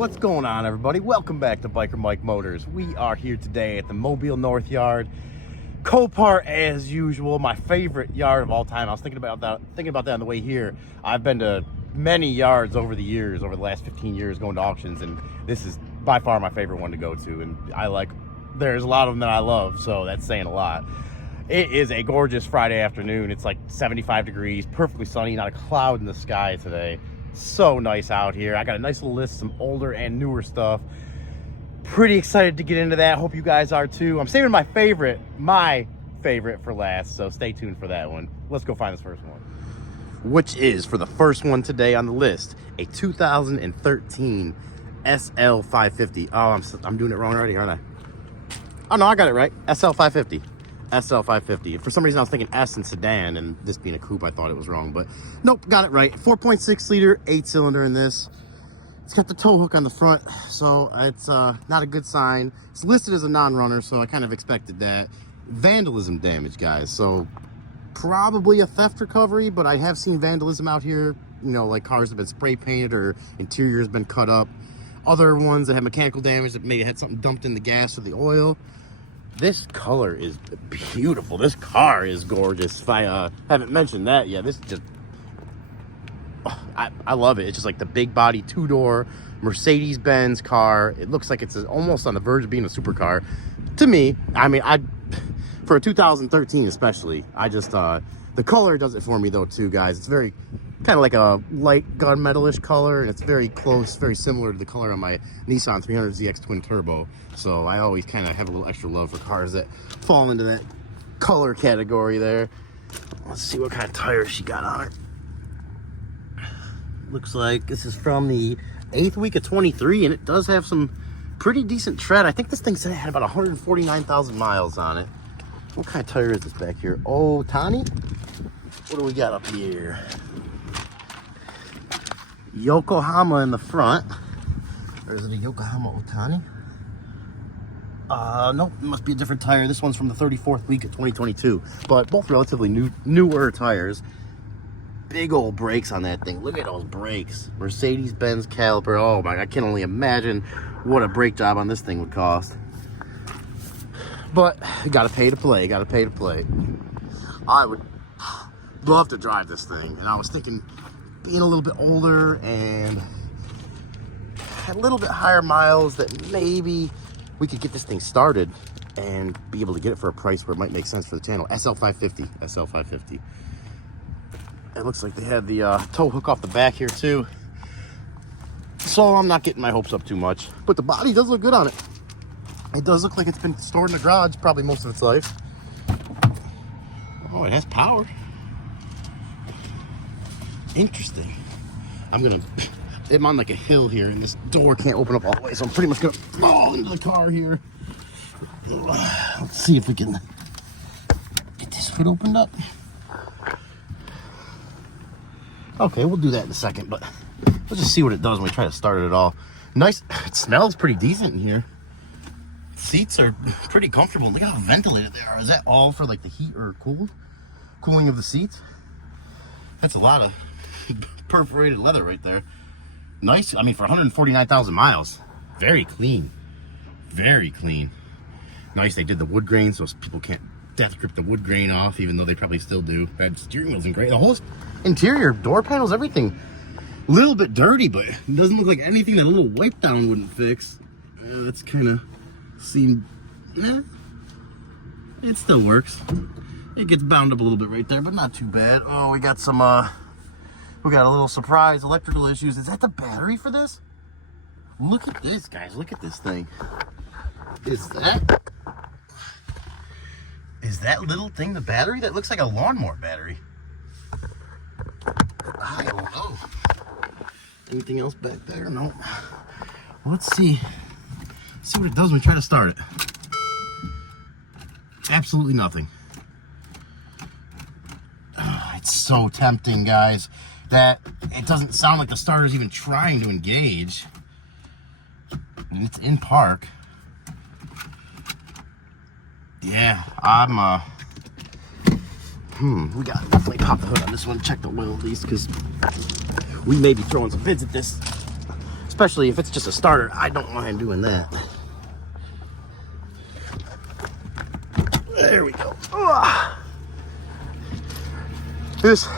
What's going on, everybody? Welcome back to Biker Mike Motors. We are here today at the Mobile North Yard. Copart, as usual, my favorite yard of all time. I was thinking about that on the way here. I've been to many yards over the years, over the last 15 years, going to auctions, and this is by far my favorite one to go to. And there's a lot of them that I love, so that's saying a lot. It is a gorgeous Friday afternoon. It's like 75 degrees, perfectly sunny, not a cloud in the sky today. So nice out here. I got a nice little list of some older and newer stuff. Pretty excited to get into that. Hope you guys are too. I'm saving my favorite for last, so stay tuned for that one. Let's go find this first one, which is, for the first one today on the list, a 2013 SL550. Oh, I'm doing it wrong already, aren't I? Oh no, I got it right. SL550. SL550. For some reason I was thinking S in sedan, and this being a coupe I thought it was wrong, but nope, got it right. 4.6 liter 8-cylinder in this. It's got the tow hook on the front, so it's not a good sign. It's listed as a non-runner, so I kind of expected that. Vandalism damage, guys, so probably a theft recovery, but I have seen vandalism out here, you know, like cars have been spray painted or interior has been cut up. Other ones that have mechanical damage that maybe had something dumped in the gas or the oil. This color is beautiful. This car is gorgeous. If I haven't mentioned that yet, this is just, I love it. It's just like the big body two-door Mercedes-Benz car. It looks like it's almost on the verge of being a supercar to me. I mean, for a 2013 especially, the color does it for me though too, guys. It's very kind of like a light gunmetal-ish color, and it's very close, very similar to the color on my Nissan 300ZX twin turbo. So I always kind of have a little extra love for cars that fall into that color category there. Let's see what kind of tires she got on her. Looks like this is from the 8th week of 23, and it does have some pretty decent tread. I think this thing said it had about 149,000 miles on it. What kind of tire is this back here? Oh, Tani? What do we got up here? Yokohama in the front. Or is it a Yokohama Otani? Nope, it must be a different tire. This one's from the 34th week of 2022. But both relatively newer tires. Big old brakes on that thing. Look at those brakes. Mercedes-Benz caliper. Oh my, I can only imagine what a brake job on this thing would cost. But gotta pay to play, gotta pay to play. I would love to drive this thing, and I was thinking, being a little bit older and a little bit higher miles, that maybe we could get this thing started and be able to get it for a price where it might make sense for the channel. SL550. It looks like they had the tow hook off the back here too, so I'm not getting my hopes up too much, but the body does look good on it. It does look like it's been stored in the garage probably most of its life. Oh, it has power. Interesting. I'm on like a hill here, and this door can't open up all the way, so I'm pretty much gonna fall into the car here. Let's see if we can get this hood opened up. Okay, we'll do that in a second, but let's just see what it does when we try to start it at all. Nice. It smells pretty decent in here. Seats are pretty comfortable. Look how ventilated they are. Is that all for like the heat or cooling of the seats? That's a lot of perforated leather right there. Nice. I mean, for 149,000 miles, very clean. Very clean. Nice. They did the wood grain so people can't death grip the wood grain off, even though they probably still do. That steering wheel isn't great. The whole interior, door panels, everything, a little bit dirty, but it doesn't look like anything that a little wipe down wouldn't fix. That's kind of seemed, it still works. It gets bound up a little bit right there, but not too bad. Oh, we got some we got a little surprise electrical issues. Is that the battery for this? Look at this, guys. Look at this thing. Is that little thing the battery? That looks like a lawnmower battery. I don't know. Anything else back there? No. Let's see. See what it does when we try to start it. Absolutely nothing. Oh, it's so tempting, guys, that it doesn't sound like the starter's even trying to engage. And it's in park. Yeah, we gotta definitely pop the hood on this one, check the oil at least, because we may be throwing some bids at this. especially if it's just a starter. I don't mind doing that. There we go. This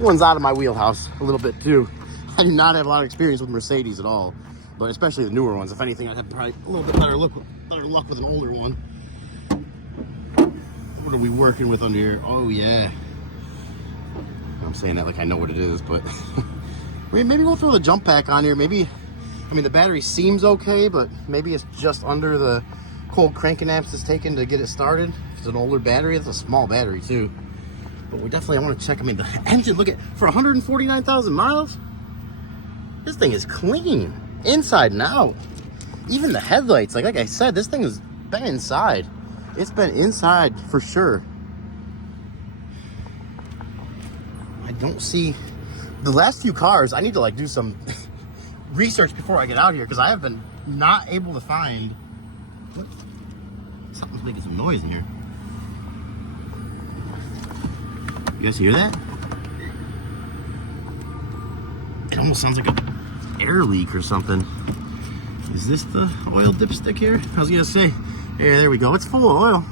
one's out of my wheelhouse a little bit too. I do not have a lot of experience with Mercedes at all, but especially the newer ones. If anything, I'd have probably a little bit better luck with an older one. What are we working with under here? Oh yeah. I'm saying that like I know what it is, but maybe we'll throw the jump pack on here. Maybe, I mean, the battery seems okay, but maybe it's just under the cold cranking amps it's taken to get it started. If it's an older battery, it's a small battery too. But we definitely, I want to check. I mean, the engine, look at, for 149,000 miles, this thing is clean inside and out. Even the headlights, like I said, this thing has been inside. It's been inside for sure. I don't see the last few cars. I need to like do some research before I get out here, because I have been not able to find. What? Something's making some noise in here. You guys hear that? It almost sounds like an air leak or something. Is this the oil dipstick here? I was gonna say, yeah, there we go. It's full of oil.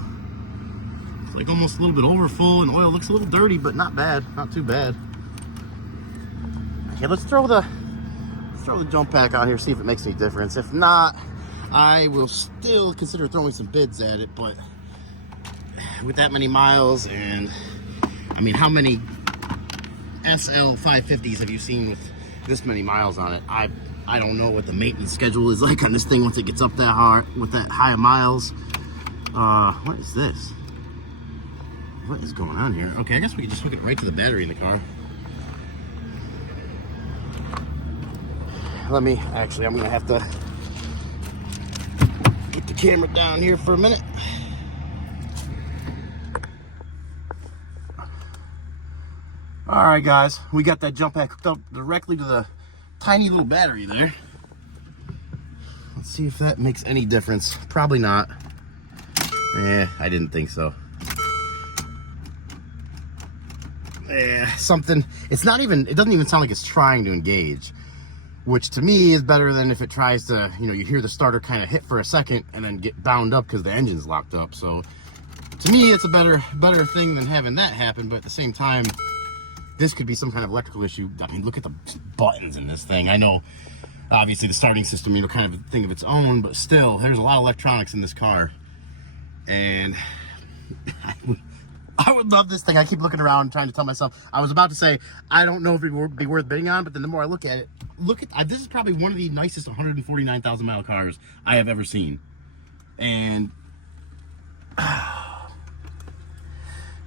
It's like almost a little bit over full, and oil looks a little dirty, but not bad, not too bad. Okay, let's throw the jump pack on here, see if it makes any difference. If not, I will still consider throwing some bids at it. But with that many miles, and I mean, how many SL 550s have you seen with this many miles on it? I don't know what the maintenance schedule is like on this thing once it gets up that hard with that high of miles. What is this? What is going on here? Okay, I guess we can just hook it right to the battery in the car. Let me, actually, I'm gonna have to get the camera down here for a minute. All right, guys, we got that jump pack hooked up directly to the tiny little battery there. Let's see if that makes any difference. Probably not. Yeah, I didn't think so. Yeah, something, it's not even, it doesn't even sound like it's trying to engage, which to me is better than if it tries to, you know, you hear the starter kind of hit for a second and then get bound up because the engine's locked up. So to me, it's a better thing than having that happen. But at the same time, this could be some kind of electrical issue. I mean, look at the buttons in this thing. I know, obviously, the starting system, you know, kind of a thing of its own, but still, there's a lot of electronics in this car. And I would love this thing. I keep looking around trying to tell myself, I was about to say, I don't know if it would be worth bidding on, but then the more I look at it, this is probably one of the nicest 149,000 mile cars I have ever seen. And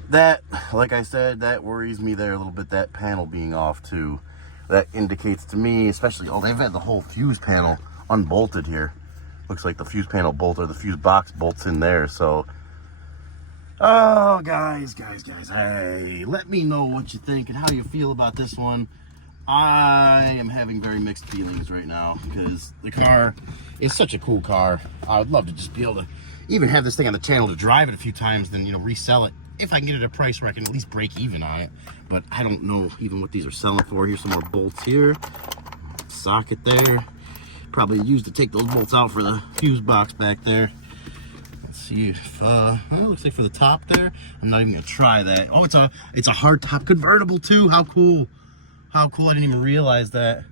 that, like I said, that worries me there a little bit, that panel being off too. That indicates to me, especially, oh, they've had the whole fuse panel unbolted here. Looks like the fuse panel bolt, or the fuse box bolts in there. So, oh, guys, hey, let me know what you think and how you feel about this one. I am having very mixed feelings right now, because the car is such a cool car. I would love to just be able to even have this thing on the channel to drive it a few times, then, you know, resell it if I can get it at a price where I can at least break even on it. But I don't know even what these are selling for. Here's some more bolts here, socket there, probably used to take those bolts out for the fuse box back there. Let's see if it looks like for the top there, I'm not even gonna try that. Oh, it's a hard top convertible too. How cool, I didn't even realize that.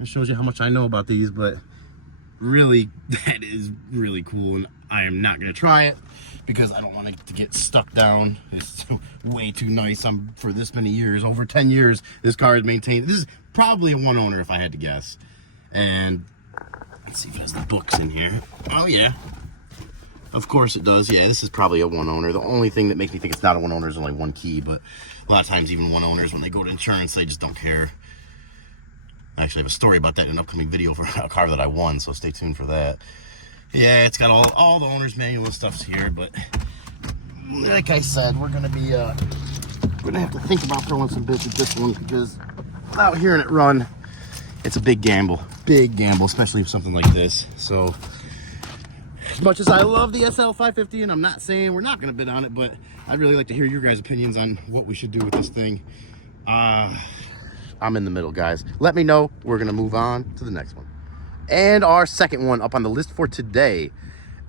It shows you how much I know about these, but really, that is really cool. And I am not gonna try it because I don't want it to get stuck down. It's way too nice. For this many years, over 10 years, this car is maintained. This is probably a one owner if I had to guess. And let's see if it has the books in here. Oh yeah, of course it does. Yeah, this is probably a one owner. The only thing that makes me think it's not a one owner is only one key, but a lot of times even one owners, when they go to insurance, they just don't care. I actually have a story about that in an upcoming video for a car that I won, so stay tuned for that. Yeah, it's got all the owner's manual and stuff's here, but like I said, we're gonna have to think about throwing some bids at this one, because without hearing it run, it's a big gamble, especially for something like this. So as much as I love the SL 550, and I'm not saying we're not gonna bid on it, but I'd really like to hear your guys' opinions on what we should do with this thing. I I'm in the middle, guys. Let me know. We're gonna move on to the next one. And our second one up on the list for today,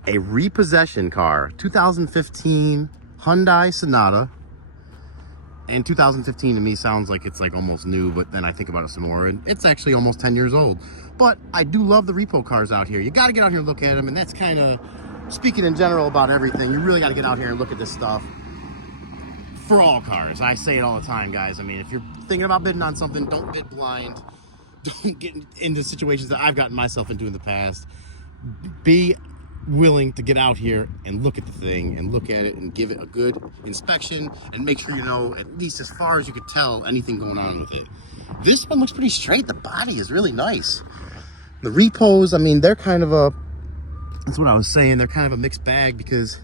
a repossession car, 2015 Hyundai Sonata. And 2015 to me sounds like it's like almost new, but then I think about it some more, and it's actually almost 10 years old. But I do love the repo cars out here. You got to get out here and look at them, and that's kind of speaking in general about everything. You really got to get out here and look at this stuff for all cars. I say it all the time, guys. I mean, if you're thinking about bidding on something, don't get blind. Don't get into situations that I've gotten myself into in the past. Be willing to get out here and look at the thing and look at it and give it a good inspection and make sure you know, at least as far as you could tell, anything going on with it. This one looks pretty straight. The body is really nice. The repos, I mean, they're kind of a, that's what I was saying, they're kind of a mixed bag, because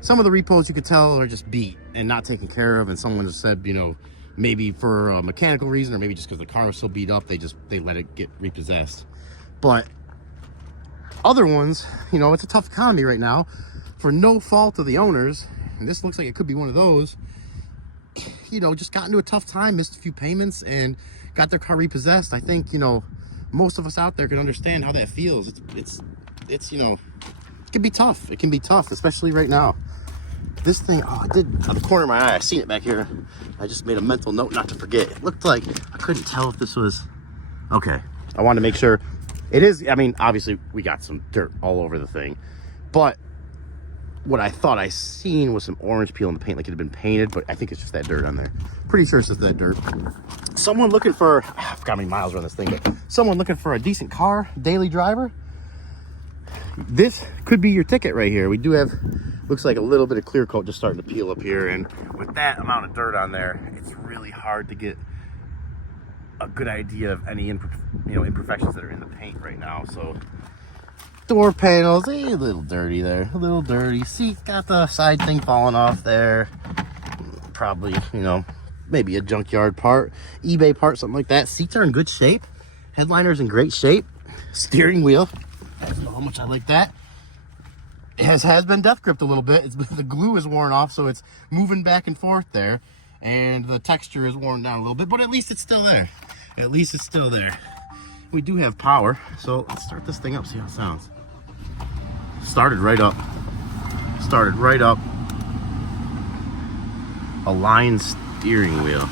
some of the repos you could tell are just beat and not taken care of, and someone just said, you know, maybe for a mechanical reason, or maybe just because the car was so beat up, they let it get repossessed. But other ones, you know, it's a tough economy right now for no fault of the owners, and this looks like it could be one of those, you know, just got into a tough time, missed a few payments, and got their car repossessed. I think, you know, most of us out there can understand how that feels. It's you know, it can be tough. It can be tough, especially right now. This thing, oh, I did, out the corner of my eye, I seen it back here. I just made a mental note not to forget. It looked like, I couldn't tell if this was, okay. I wanted to make sure. It is, I mean, obviously we got some dirt all over the thing, but what I thought I seen was some orange peel in the paint, like it had been painted, but I think it's just that dirt on there. Pretty sure it's just that dirt. Someone looking for, I forgot how many miles are on this thing, but someone looking for a decent car, daily driver, this could be your ticket right here. We do have, looks like a little bit of clear coat just starting to peel up here, and with that amount of dirt on there, it's really hard to get a good idea of any imperfections that are in the paint right now. So door panels, a little dirty there, a little dirty. Seat got the side thing falling off there, probably, you know, maybe a junkyard part, eBay part, something like that. Seats are in good shape, headliner's in great shape, steering wheel, I don't know how much I like that. It has been death gripped a little bit. The glue is worn off, so it's moving back and forth there, and the texture is worn down a little bit, but at least it's still there. At least it's still there. We do have power, so let's start this thing up, see how it sounds. Started right up. Started right up. Aligned steering wheel.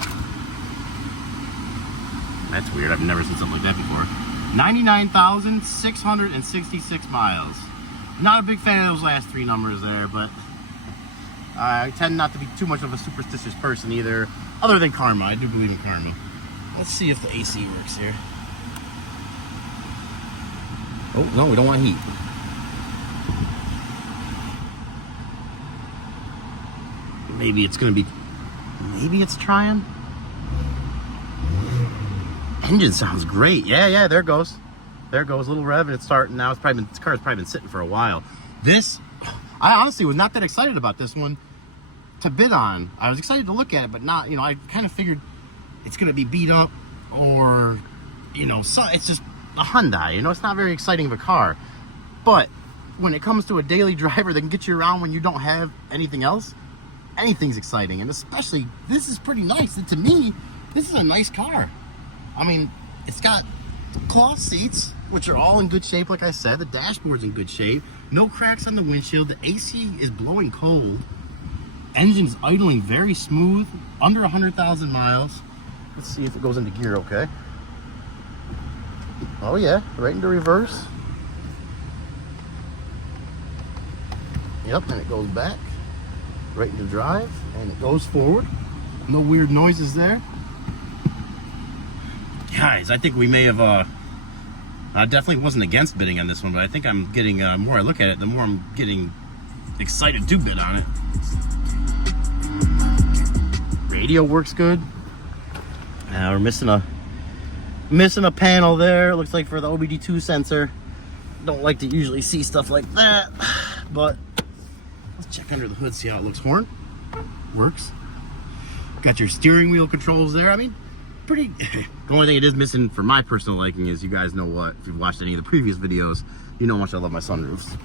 That's weird. I've never seen something like that before. 99,666 miles. Not a big fan of those last three numbers there, but I tend not to be too much of a superstitious person either, other than karma. I do believe in karma. Let's see if the AC works here. Oh, no, we don't want heat. Maybe it's gonna be, maybe it's trying. Engine sounds great. Yeah, there it goes. There it goes, little rev, and it's starting now. This car's probably been sitting for a while. This, I honestly was not that excited about this one to bid on. I was excited to look at it, but not, you know, I kind of figured it's gonna be beat up, or, you know, so it's just a Hyundai, you know, it's not very exciting of a car. But when it comes to a daily driver that can get you around when you don't have anything else, anything's exciting. And especially, this is pretty nice. And to me, this is a nice car. I mean, it's got cloth seats, which are all in good shape. Like I said, the dashboard's in good shape. No cracks on the windshield. The AC is blowing cold. Engine's idling very smooth, under 100,000 miles. Let's see if it goes into gear okay. Oh yeah, right into reverse. Yep, and it goes back, right into drive, and it goes forward. No weird noises there. Guys, I think we may have, I definitely wasn't against bidding on this one, but I think I'm getting, the more I look at it, the more I'm getting excited to bid on it. Radio works good. Now we're missing a panel there. It looks like for the OBD2 sensor. Don't like to usually see stuff like that, but let's check under the hood, see how it looks. Horn works. Got your steering wheel controls there. I mean, pretty. The only thing it is missing for my personal liking is, you guys know what, if you've watched any of the previous videos, you know how much I love my sunroofs.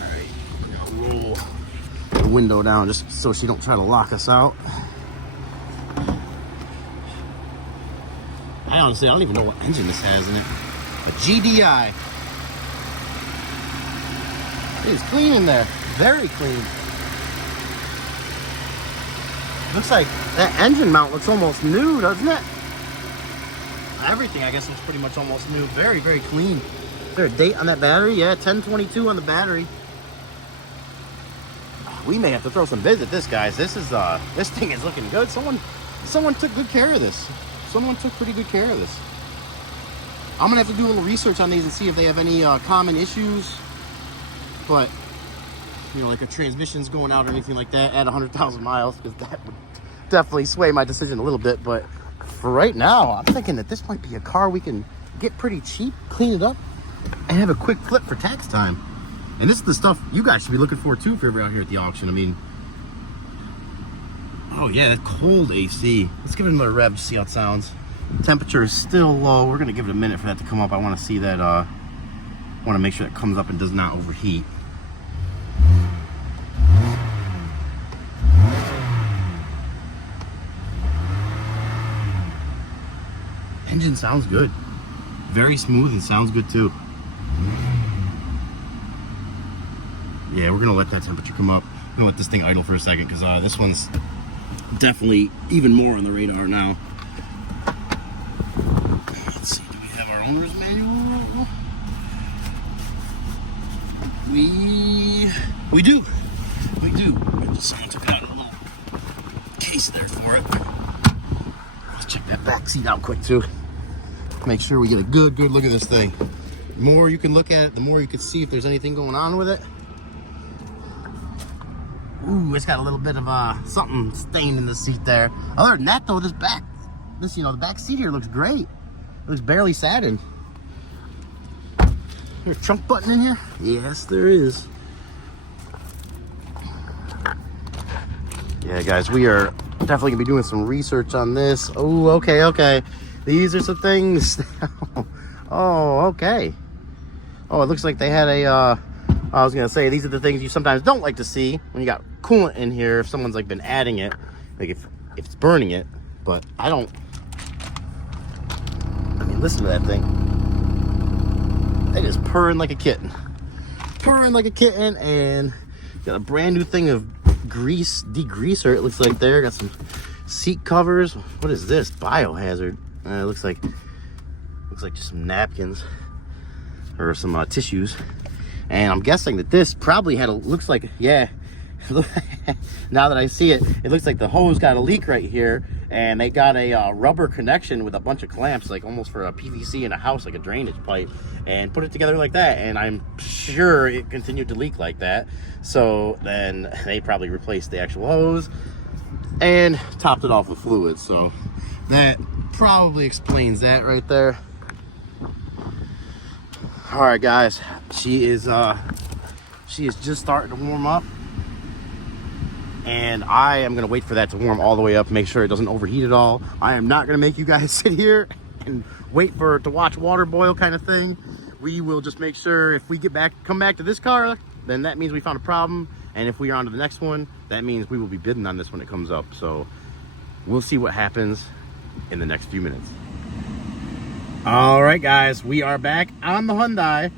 Alright, roll the window down just so she don't try to lock us out. honestly, I don't even know what engine this has in it. A GDI. It is clean in there. Very clean. Looks like that engine mount looks almost new, doesn't it? Everything, I guess, looks pretty much almost new. Very, very clean. Is there a date on that battery? Yeah, 10/22 on the battery. We may have to throw some bids at this, guys. This thing is looking good. Someone took good care of this. Someone took pretty good care of this. I'm gonna have to do a little research on these and see if they have any common issues. But you know, like a transmission's going out or anything like that at 100,000 miles, because that would definitely sway my decision a little bit. But for right now, I'm thinking that this might be a car we can get pretty cheap, clean it up, and have a quick flip for tax time. And this is the stuff you guys should be looking for too if you're ever out here at the auction. I mean, oh yeah, that cold AC. Let's give it another rev to see how it sounds. Temperature is still low. We're gonna give it a minute for that to come up. I want to see that. Want to make sure it comes up and does not overheat. Engine sounds good. Very smooth and sounds good too. Yeah, we're gonna let that temperature come up. I'm gonna let this thing idle for a second, because this one's definitely even more on the radar now. Let's see, do we have our owner's manual? We do. Someone took out a little case there for it. Let's check that back seat out quick too. Make sure we get a good look at this thing. The more you can look at it, the more you can see if there's anything going on with it. Ooh, it's got a little bit of something stained in the seat there. Other than that though, the back seat here looks great. It looks barely satined. There's a trunk button in here? Yes, there is. Yeah, guys, we are definitely gonna be doing some research on this. Oh, okay. These are some things. Oh, okay. Oh, it looks like they had a, I was gonna say, these are the things you sometimes don't like to see when you got coolant in here, if someone's like been adding it, like if it's burning it. But I mean, listen to that thing. It is purring like a kitten. And got a brand new thing of degreaser, it looks like there. Got some seat covers. What is this? Biohazard. It looks like just some napkins or some tissues. And I'm guessing that this probably had looks like, yeah, now that I see it, it looks like the hose got a leak right here, and they got a rubber connection with a bunch of clamps, like almost for a PVC in a house, like a drainage pipe, and put it together like that. And I'm sure it continued to leak like that. So then they probably replaced the actual hose and topped it off with fluid. So that probably explains that right there. All right, guys, she is just starting to warm up, and I am gonna wait for that to warm all the way up, make sure it doesn't overheat at all. I am not gonna make you guys sit here and wait for it to watch water boil kind of thing. We will just make sure if we come back to this car, then that means we found a problem, and if we are on to the next one, that means we will be bidding on this when it comes up. So we'll see what happens in the next few minutes. All right, guys, we are back on the Hyundai,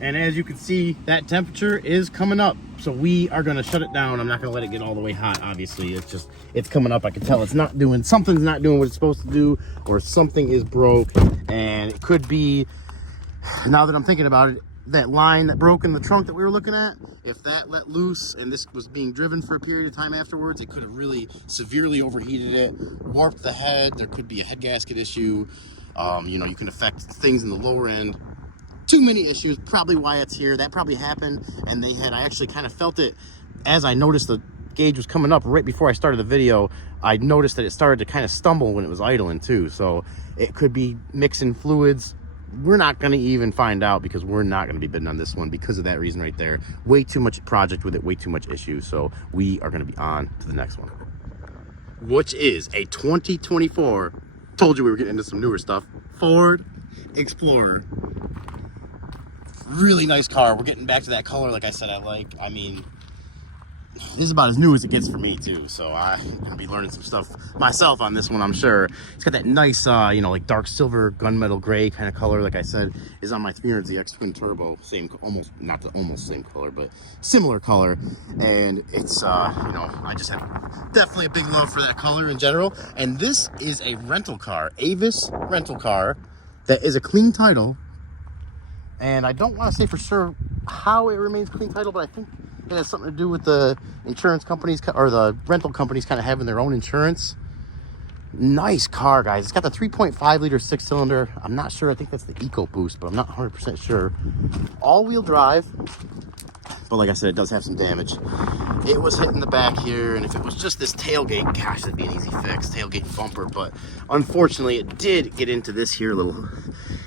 and as you can see, that temperature is coming up. So we are gonna shut it down. I'm not gonna let it get all the way hot, obviously. It's coming up. I can tell something's not doing what it's supposed to do, or something is broke. And it could be, now that I'm thinking about it, that line that broke in the trunk that we were looking at, if that let loose and this was being driven for a period of time afterwards, it could have really severely overheated it, warped the head. There could be a head gasket issue. You know, you can affect things in the lower end. Too many issues, probably why it's here. That probably happened, and I actually kind of felt it as I noticed the gauge was coming up right before I started the video. I noticed that it started to kind of stumble when it was idling too. So it could be mixing fluids. We're not going to even find out, because we're not going to be bidding on this one because of that reason right there. Way too much project with it, way too much issue. So we are going to be on to the next one, which is a 2024. Told you we were getting into some newer stuff. Ford Explorer. Really nice car. We're getting back to that color like I said I like. I mean, This is about as new as it gets for me too, so I'm gonna be learning some stuff myself on this one, I'm sure. It's got that nice, you know, like dark silver gunmetal gray kind of color. Like I said, is on my 300ZX twin turbo. Same, almost, not the almost same color, but similar color. And it's, you know, I just have definitely a big love for that color in general. And this is a rental car, Avis rental car, that is a clean title. And I don't want to say for sure how it remains clean title, but I think it has something to do with the insurance companies or the rental companies kind of having their own insurance. Nice car, guys. It's got the 3.5 liter 6-cylinder. I'm not sure. I think that's the EcoBoost, but I'm not 100% sure. All-wheel drive. But like I said, it does have some damage. It was hitting the back here, and if it was just this tailgate, gosh, that'd be an easy fix, tailgate bumper. But unfortunately, it did get into this here little,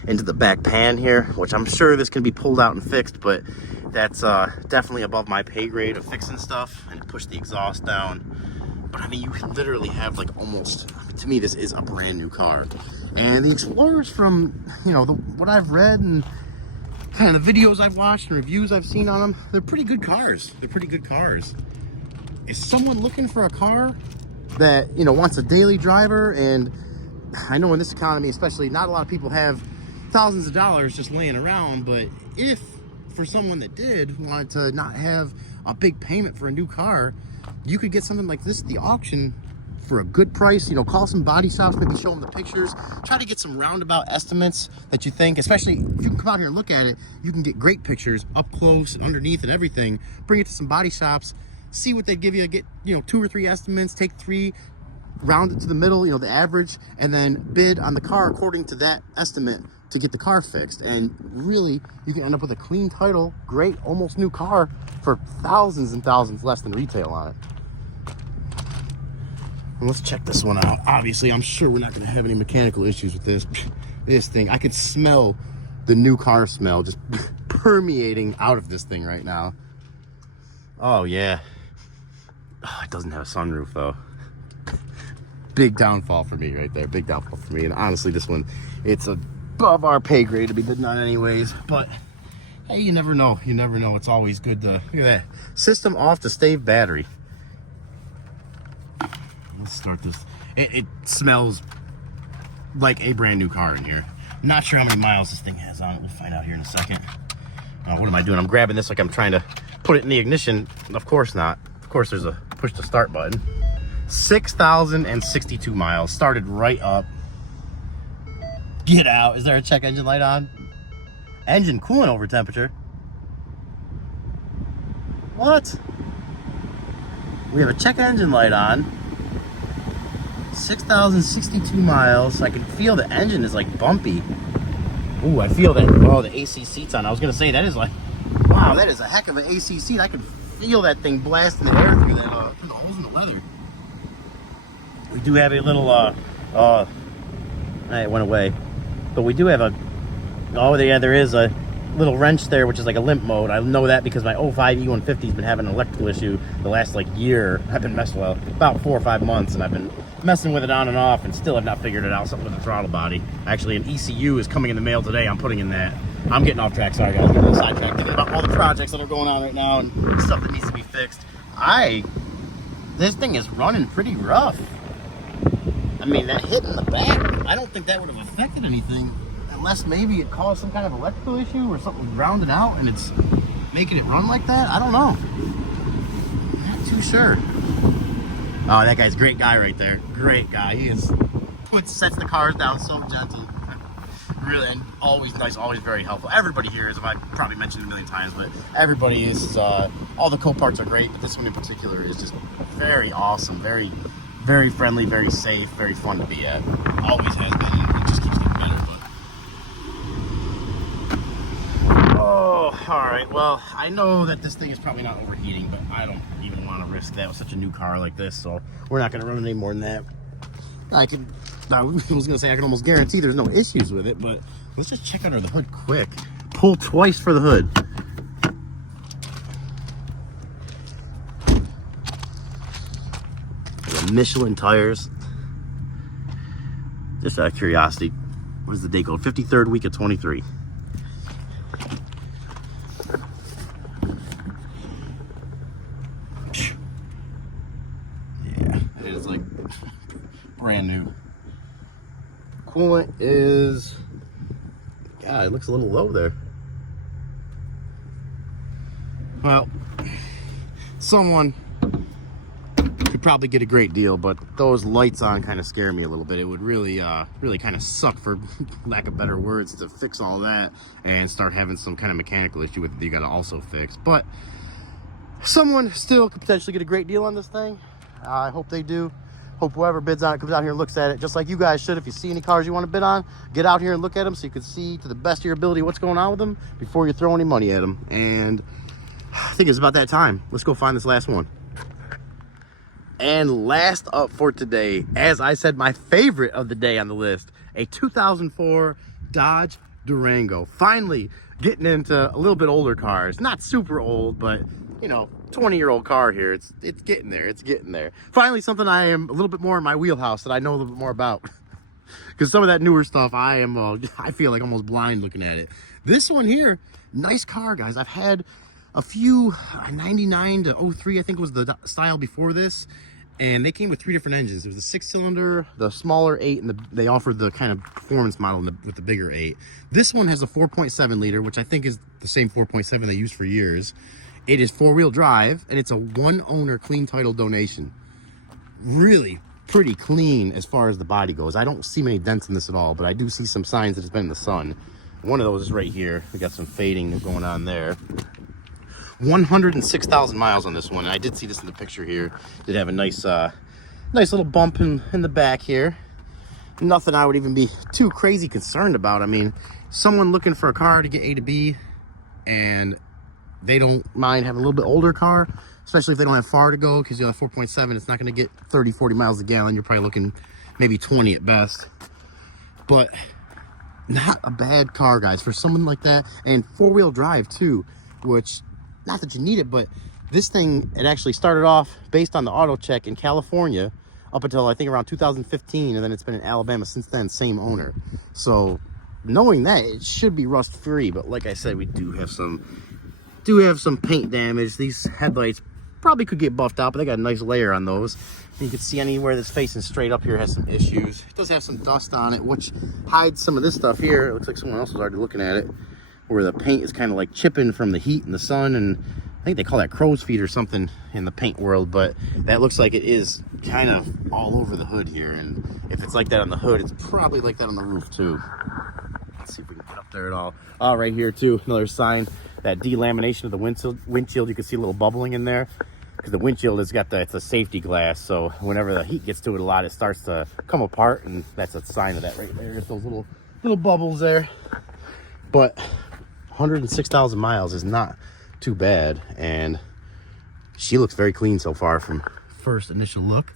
into the back pan here, which I'm sure this can be pulled out and fixed, but that's definitely above my pay grade of fixing stuff. And it pushed the exhaust down. But I mean, you can literally have like almost, I mean, to me, this is a brand new car. And the Explorers, from, you know, what I've read and kind of the videos I've watched and reviews I've seen on them, they're pretty good cars. They're pretty good cars. Is someone looking for a car that, you know, wants a daily driver? And I know in this economy, especially, not a lot of people have thousands of dollars just laying around, but if for someone that did want to not have a big payment for a new car, you could get something like this at the auction for a good price. You know, call some body shops, maybe show them the pictures, try to get some roundabout estimates that you think, especially if you can come out here and look at it, you can get great pictures up close and underneath and everything. Bring it to some body shops, see what they give you, get, you know, 2 or 3 estimates, take 3, round it to the middle, you know, the average, and then bid on the car according to that estimate to get the car fixed. And really, you can end up with a clean title, great, almost new car for thousands and thousands less than retail on it. And let's check this one out. Obviously, I'm sure we're not going to have any mechanical issues with this thing. I could smell the new car smell just permeating out of this thing right now. Oh yeah. Oh, it doesn't have a sunroof though. Big downfall for me right there. Big downfall for me. And honestly, this one, it's above our pay grade to be bidding on anyways. But hey, you never know. You never know. It's always good to, look at that. System off to stave battery. Let's start this. It smells like a brand new car in here. I'm not sure how many miles this thing has on it. We'll find out here in a second. What am I doing? I'm grabbing this like I'm trying to put it in the ignition. Of course not. Of course there's a push to start button. 6,062 miles. Started right up. Get out. Is there a check engine light on? Engine coolant over temperature. What? We have a check engine light on. 6,062 miles. I can feel the engine is like bumpy. Ooh, I feel that. Oh, the AC seat's on. I was gonna say, that is like, wow, that is a heck of an AC seat. I can feel that thing blasting the air through that, through the holes in the leather. We do have a little, it went away. But we do have a, oh yeah, there is a little wrench there, which is like a limp mode. I know that because my 05 E150's been having an electrical issue the last like year. I've been messing with it about 4 or 5 months, and I've been messing with it on and off and still have not figured it out. Something with the throttle body. Actually, an ECU is coming in the mail today. I'm putting in that. I'm getting off track. Sorry guys, I'm getting sidetracked. Thinking about all the projects that are going on right now and stuff that needs to be fixed. This thing is running pretty rough. I mean, that hit in the back, I don't think that would have affected anything unless maybe it caused some kind of electrical issue or something grounded out and it's making it run like that. I don't know. Not too sure. Oh, that guy's a great guy right there. Great guy. He sets the cars down so gentle. Really, and always nice, always very helpful. Everybody here is, I've probably mentioned it a million times, but everybody is, all the Coparts are great, but this one in particular is just very awesome, very, very friendly, very safe, very fun to be at. Always has been, it just keeps getting better, but... Oh, alright, well, I know that this thing is probably not overheating, but I don't even want to risk that with such a new car like this, so we're not going to run any more than that. I was going to say I can almost guarantee there's no issues with it, but let's just check under the hood quick. Pull twice for the hood. The Michelin tires. Just out of curiosity, what is the date called? 53rd week of 23. coolant is, yeah, it looks a little low there. Well, someone could probably get a great deal, but those lights on kind of scare me a little bit. It would really really kind of suck, for lack of better words, to fix all that and start having some kind of mechanical issue with it that you got to also fix. But someone still could potentially get a great deal on this thing. I hope they do. Hope whoever bids on it comes out here and looks at it, just like you guys should. If you see any cars you want to bid on, get out here and look at them so you can see to the best of your ability what's going on with them before you throw any money at them. And I think it's about that time. Let's go find this last one. And last up for today, as I said, my favorite of the day on the list, a 2004 Dodge Durango. Finally getting into a little bit older cars. Not super old, but you know, 20-year-old car here. It's getting there. It's getting there. Finally something I am a little bit more in my wheelhouse that I know a little bit more about. Because some of that newer stuff, I feel like almost blind looking at it. This one here, nice car, guys. I've had a few 99 to 03, I think was the style before this, and they came with 3 different engines. There was the 6-cylinder, the smaller 8, and they offered the kind of performance model with the bigger 8. This one has a 4.7 liter, which I think is the same 4.7 they used for years. It is 4-wheel drive, and it's a 1-owner clean title donation. Really pretty clean as far as the body goes. I don't see many dents in this at all, but I do see some signs that it's been in the sun. One of those is right here. We got some fading going on there. 106,000 miles on this one. I did see this in the picture here. Did have a nice nice little bump in the back here. Nothing I would even be too crazy concerned about. I mean, someone looking for a car to get A to B and they don't mind having a little bit older car, especially if they don't have far to go, because you have 4.7, it's not going to get 30, 40 miles a gallon. You're probably looking maybe 20 at best. But not a bad car, guys, for someone like that. And 4-wheel drive too, which, not that you need it, but this thing, it actually started off based on the auto check in California up until I think around 2015, and then it's been in Alabama since then, same owner. So knowing that, it should be rust free. But like I said, we do have some paint damage. These headlights probably could get buffed out, but they got a nice layer on those. You can see anywhere that's facing straight up here has some issues. It does have some dust on it, which hides some of this stuff here. It looks like someone else was already looking at it, where the paint is kind of like chipping from the heat and the sun, and I think they call that crow's feet or something in the paint world, but that looks like it is kind of all over the hood here. And if it's like that on the hood, it's probably like that on the roof too. Let's see if we can get up there at all. Oh, right here too, another sign. That delamination of the windshield, you can see a little bubbling in there, because the windshield has got it's a safety glass, so whenever the heat gets to it a lot, it starts to come apart, and that's a sign of that right there. There's those little bubbles there. But 106,000 miles is not too bad, and she looks very clean so far from first initial look.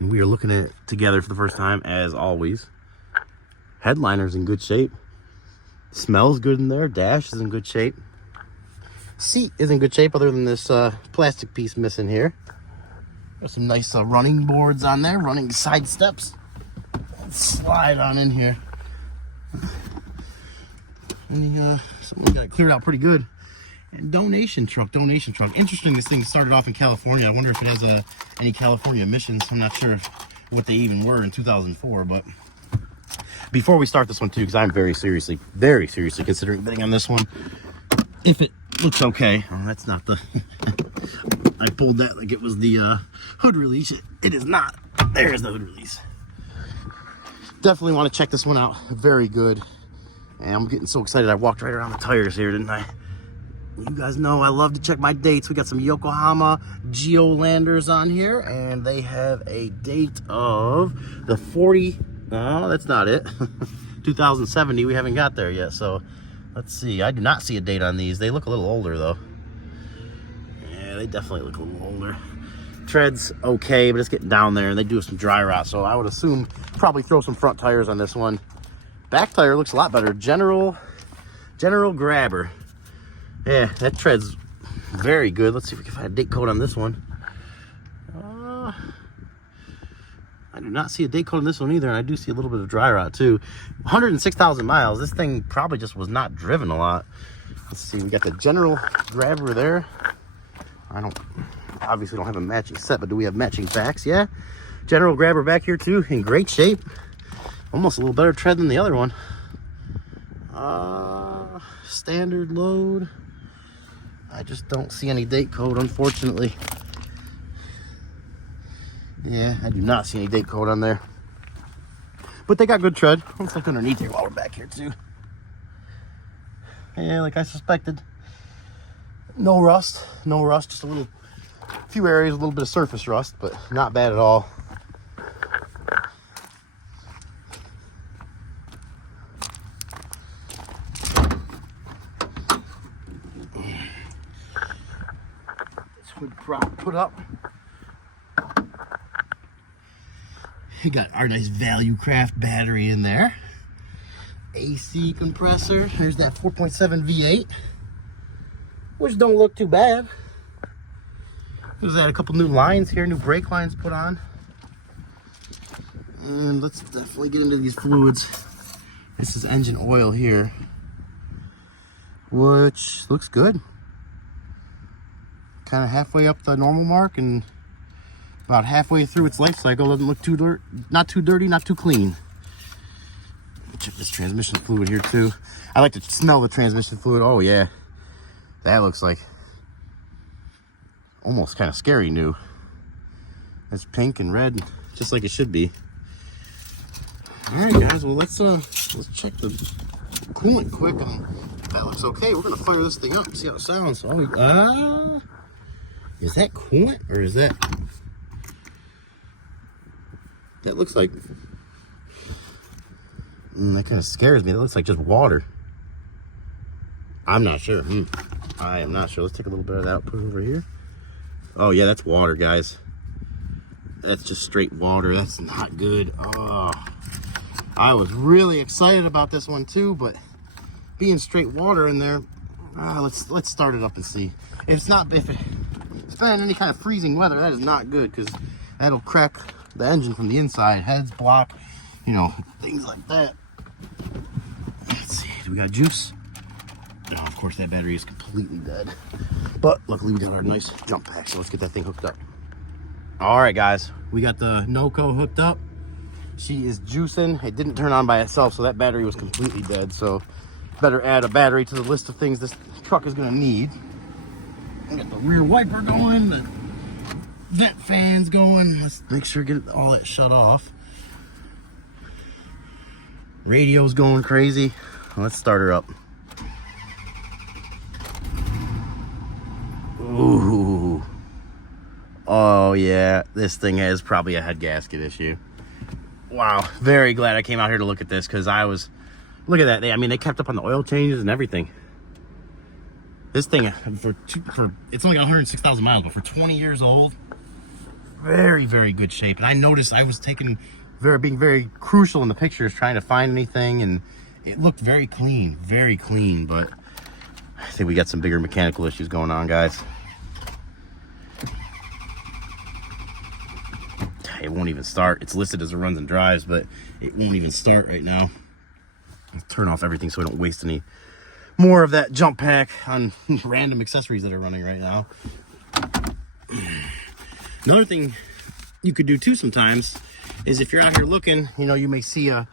And we are looking at it together for the first time, as always. Headliner's in good shape. Smells good in there. Dash is in good shape. Seat is in good shape, other than this plastic piece missing here. There's some nice running boards on there, running side steps. Let's slide on in here. And someone got it cleared out pretty good. And donation truck. Interesting, this thing started off in California. I wonder if it has any California emissions. I'm not sure what they even were in 2004, but before we start this one too, because I'm very seriously considering bidding on this one. If it looks okay, oh, that's not the, I pulled that like it was the hood release. It is not. There's the hood release. Definitely want to check this one out. Very good. And I'm getting so excited I walked right around the tires here, didn't I? You guys know I love to check my dates. We got some Yokohama Geolanders on here, and they have a date of the 40, no, that's not it. 2070, we haven't got there yet, so let's see. I do not see a date on these. They look a little older though. Yeah, they definitely look a little older. Tread's okay, but it's getting down there, and they do have some dry rot, so I would assume probably throw some front tires on this one. Back tire looks a lot better. General grabber. Yeah, that tread's very good. Let's see if we can find a date code on this one. I do not see a date code on this one either, and I do see a little bit of dry rot too. 106,000 miles. This thing probably just was not driven a lot. Let's see, we got the general grabber there. I obviously don't have a matching set, but do we have matching backs? Yeah. General grabber back here too, in great shape. Almost a little better tread than the other one. Standard load. I just don't see any date code, unfortunately. Yeah, I do not see any date code on there. But they got good tread. Let's look underneath here while we're back here too. Yeah, like I suspected. No rust, just a few areas, a little bit of surface rust, but not bad at all. Hood prop put up. We got our nice Value Craft battery in there. AC compressor. There's that 4.7 V8, which don't look too bad. There's that a couple new lines here, new brake lines put on. And let's definitely get into these fluids. This is engine oil here, which looks good. Kind of halfway up the normal mark and about halfway through its life cycle. Doesn't look too dirty, not too dirty, not too clean. Check this transmission fluid here too. I like to smell the transmission fluid. Oh yeah, that looks like almost kind of scary new. It's pink and red, just like it should be. All right, guys. Well, let's check the coolant quick, and if that looks okay, we're gonna fire this thing up and see how it sounds. Oh, is that coolant or is that? That looks like. That kind of scares me. That looks like just water. I'm not sure. I am not sure. Let's take a little bit of that, put it over here. Oh yeah, that's water, guys. That's just straight water. That's not good. Oh, I was really excited about this one too, but being straight water in there, let's start it up and see. If it's been any kind of freezing weather, that is not good, because that'll crack the engine from the inside. Heads, block, you know, things like that. Let's see, do we got juice? Oh, of course that battery is completely dead, but luckily we got our nice jump pack, so let's get that thing hooked up. All right, guys, we got the NOCO hooked up. She is juicing. It didn't turn on by itself, so that battery was completely dead. So better add a battery to the list of things this truck is gonna need. We got the rear wiper going, the vent fans going. Let's make sure get all that shut off. Radio's going crazy. Let's start her up. Ooh. Oh yeah, this thing has probably a head gasket issue. Wow, very glad I came out here to look at this, because look at that. They kept up on the oil changes and everything. This thing, it's only got 106,000 miles, but for 20 years old, very, very good shape. And I noticed I was being very crucial in the pictures, trying to find anything, and it looked very clean, but I think we got some bigger mechanical issues going on, guys. It won't even start. It's listed as it runs and drives, but it won't even start right now. I'll turn off everything so I don't waste any more of that jump pack on random accessories that are running right now. Another thing you could do too sometimes is, if you're out here looking, you know, you may see a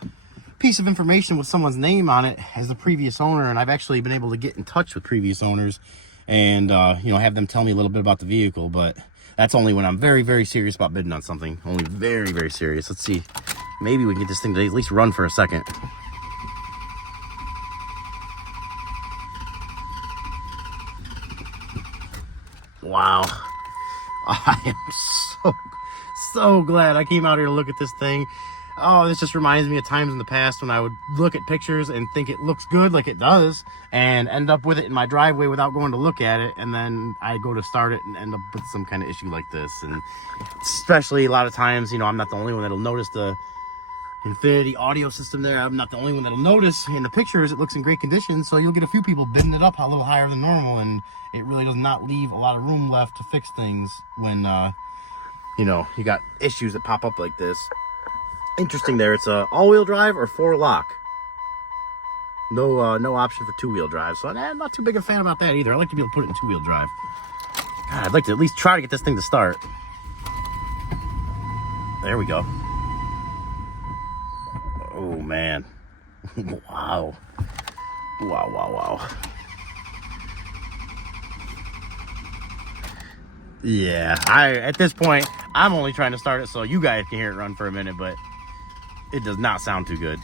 piece of information with someone's name on it as the previous owner, and I've actually been able to get in touch with previous owners and you know, have them tell me a little bit about the vehicle, but that's only when I'm very, very serious about bidding on something. Only very, very serious. Let's see. Maybe we can get this thing to at least run for a second. Wow. I am so glad I came out here to look at this thing. Oh, this just reminds me of times in the past when I would look at pictures and think it looks good, like it does, and end up with it in my driveway without going to look at it, and then I go to start it and end up with some kind of issue like this. And especially a lot of times, you know, I'm not the only one that'll notice the Infinity audio system there. I'm not the only one that'll notice in the pictures it looks in great condition, so you'll get a few people bidding it up a little higher than normal, and it really does not leave a lot of room left to fix things when you know, you got issues that pop up like this. Interesting there, it's a all-wheel drive or 4-lock. No option for 2-wheel drive, so I'm not too big a fan about that either. I like to be able to put it in 2-wheel drive. God, I'd like to at least try to get this thing to start. There we go. Oh man. Wow. Wow. Yeah, at this point, I'm only trying to start it so you guys can hear it run for a minute, but it does not sound too good.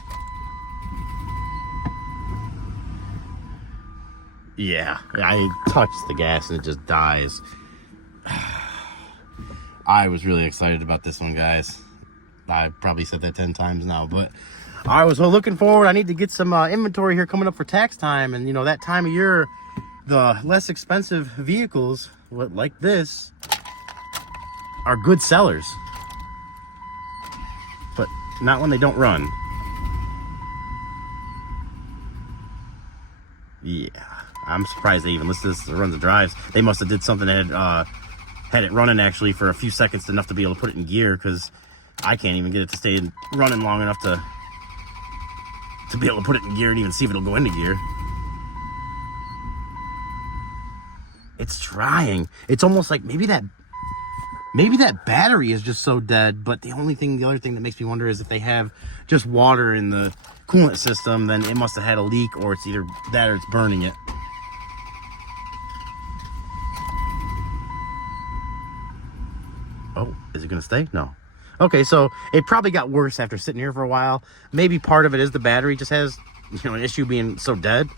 Yeah, I touched the gas and it just dies. I was really excited about this one, guys. I probably said that 10 times now, but I was looking forward. I need to get some inventory here coming up for tax time, and you know, that time of year, the less expensive vehicles like this are good sellers, but not when they don't run. Yeah, I'm surprised they even listed this as runs and drives. They must have did something that had it running actually for a few seconds, enough to be able to put it in gear, because I can't even get it to stay running long enough to be able to put it in gear and even see if it'll go into gear. It's trying. It's almost like maybe that battery is just so dead, but the other thing that makes me wonder is if they have just water in the coolant system, then it must have had a leak, or it's either that or it's burning it. Oh, is it gonna stay? No. Okay, so it probably got worse after sitting here for a while. Maybe part of it is the battery just has, an issue being so dead.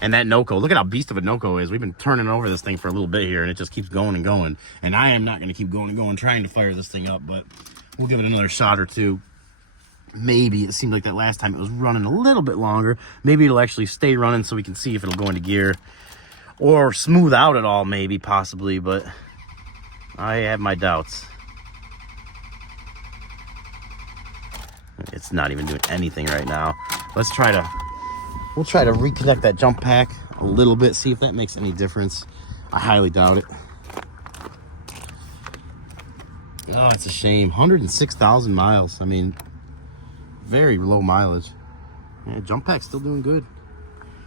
And that NOCO, look at how beast of a NOCO is. We've been turning over this thing for a little bit here, and it just keeps going and going. And I am not going to keep going and going trying to fire this thing up, but we'll give it another shot or two. Maybe it seemed like that last time it was running a little bit longer. Maybe it'll actually stay running so we can see if it'll go into gear. Or smooth out at all, maybe, possibly, but I have my doubts. It's not even doing anything right now. We'll try to reconnect that jump pack a little bit, see if that makes any difference. I highly doubt it. Oh, it's a shame. 106,000 miles. I mean, very low mileage. Yeah, jump pack's still doing good.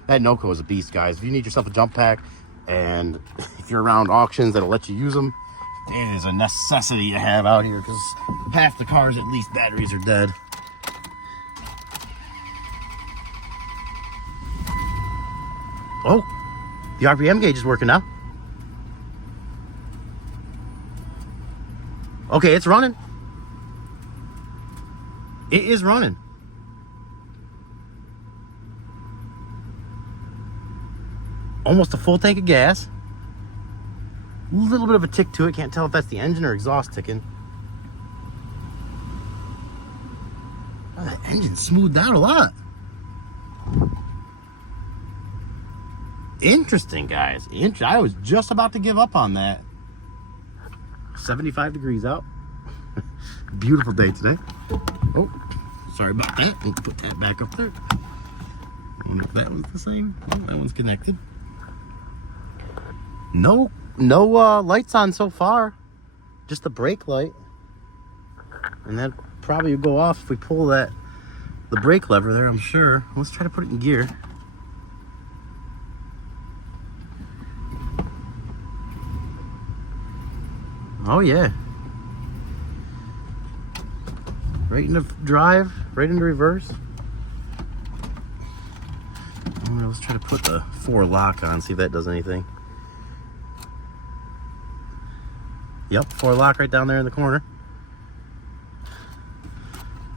That NOCO is a beast, guys. If you need yourself a jump pack, and if you're around auctions that'll let you use them, it is a necessity to have out here, because half the cars, at least, batteries are dead. Oh, the RPM gauge is working now. Okay, it's running. It is running. Almost a full tank of gas. A little bit of a tick to it. Can't tell if that's the engine or exhaust ticking. Oh, that engine smoothed out a lot. Interesting, guys. I was just about to give up on that. 75 degrees out. Beautiful day today. Oh, sorry about that. We'll put that back up there. I wonder if that one's the same. Oh, that one's connected. No lights on so far. Just the brake light. And that probably will go off if we pull the brake lever there, I'm sure. Let's try to put it in gear. Oh yeah. Right into drive, right into reverse. Let's try to put the 4 lock on, see if that does anything. Yep, 4 lock right down there in the corner.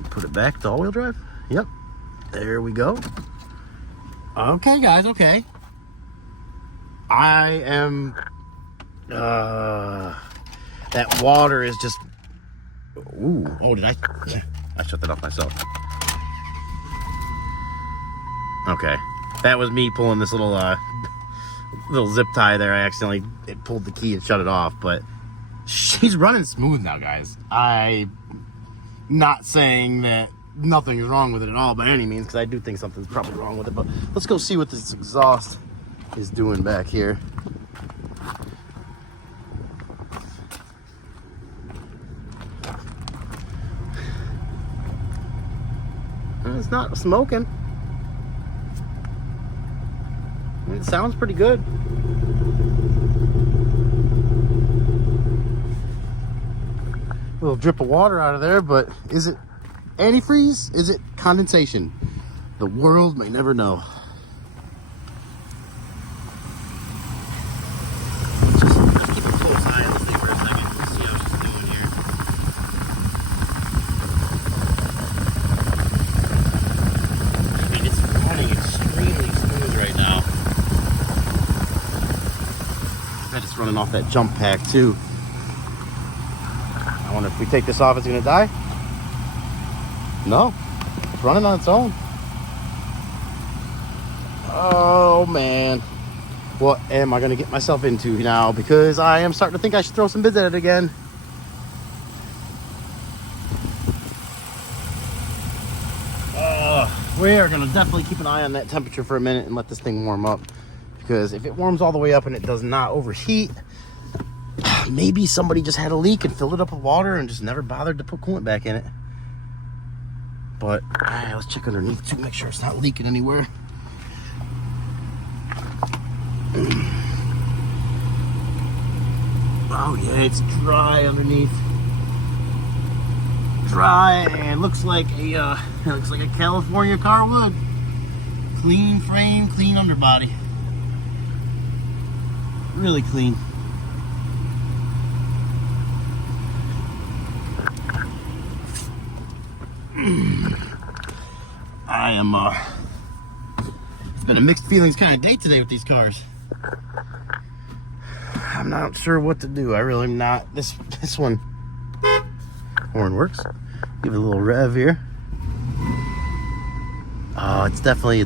Put it back to all-wheel drive. Yep, there we go. Okay, guys, okay. I am... that water is just... Ooh, oh, did I shut that off myself. Okay, that was me pulling this little zip tie there. I accidentally pulled the key and shut it off, but she's running smooth now, guys. I'm not saying that nothing is wrong with it at all by any means, because I do think something's probably wrong with it, but let's go see what this exhaust is doing back here. It's not smoking. It sounds pretty good. A little drip of water out of there, but is it antifreeze? Is it condensation? The world may never know. Just keep a close eye on this thing for a second. Let's see how she's doing here. I mean, it's running extremely smooth right now. I bet it's running off that jump pack too. I wonder if we take this off, it's gonna die? No, it's running on its own. Oh man, what am I gonna get myself into now? Because I am starting to think I should throw some bids at it again. We are gonna definitely keep an eye on that temperature for a minute and let this thing warm up. Because if it warms all the way up and it does not overheat, maybe somebody just had a leak and filled it up with water and just never bothered to put coolant back in it. But let's check underneath to make sure it's not leaking anywhere. Oh yeah, it's dry underneath. Dry and looks like a California car would. Clean frame, clean underbody. Really clean. I am it's been a mixed feelings kind of day today with these cars. I'm not sure what to do. I really am not. This one horn works. Give it a little rev here. Oh, it's definitely,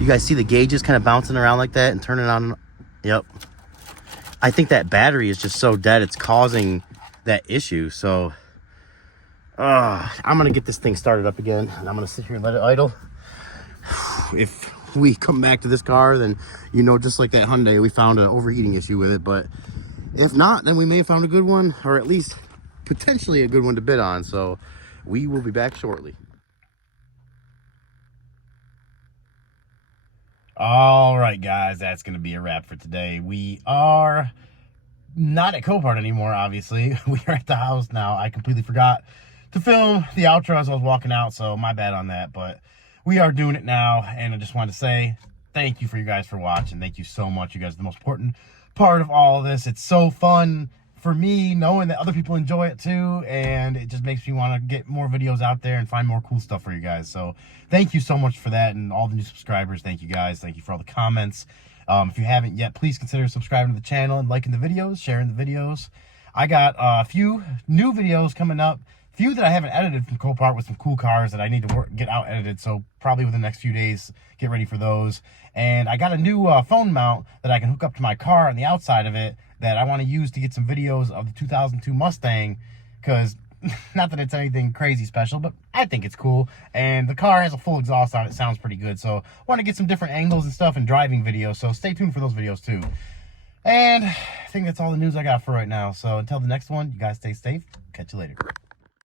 you guys see the gauges kind of bouncing around like that and turning on. Yep. I think that battery is just so dead it's causing that issue. So I'm gonna get this thing started up again and I'm gonna sit here and let it idle. If we come back to this car, then just like that Hyundai, we found an overheating issue with it. But if not, then we may have found a good one, or at least potentially a good one to bid on. So we will be back shortly. All right, guys, that's gonna be a wrap for today. We are not at Copart anymore, obviously. We are at the house now. I completely forgot to film the outro as I was walking out, so my bad on that. But we are doing it now, and I just wanted to say thank you for you guys for watching. Thank you so much. You guys are the most important part of all of this. It's so fun for me knowing that other people enjoy it too, and it just makes me want to get more videos out there and find more cool stuff for you guys. So thank you so much for that, and all the new subscribers. Thank you guys. Thank you for all the comments. If you haven't yet, please consider subscribing to the channel and liking the videos, sharing the videos. I got a few new videos coming up. Few that I haven't edited from Copart with some cool cars that I need to get out edited, so probably within the next few days, get ready for those. And I got a new phone mount that I can hook up to my car on the outside of it that I want to use to get some videos of the 2002 Mustang, because not that it's anything crazy special, but I think it's cool. And the car has a full exhaust on it, sounds pretty good. So I want to get some different angles and stuff and driving videos, so stay tuned for those videos too. And I think that's all the news I got for right now. So until the next one, you guys stay safe. Catch you later.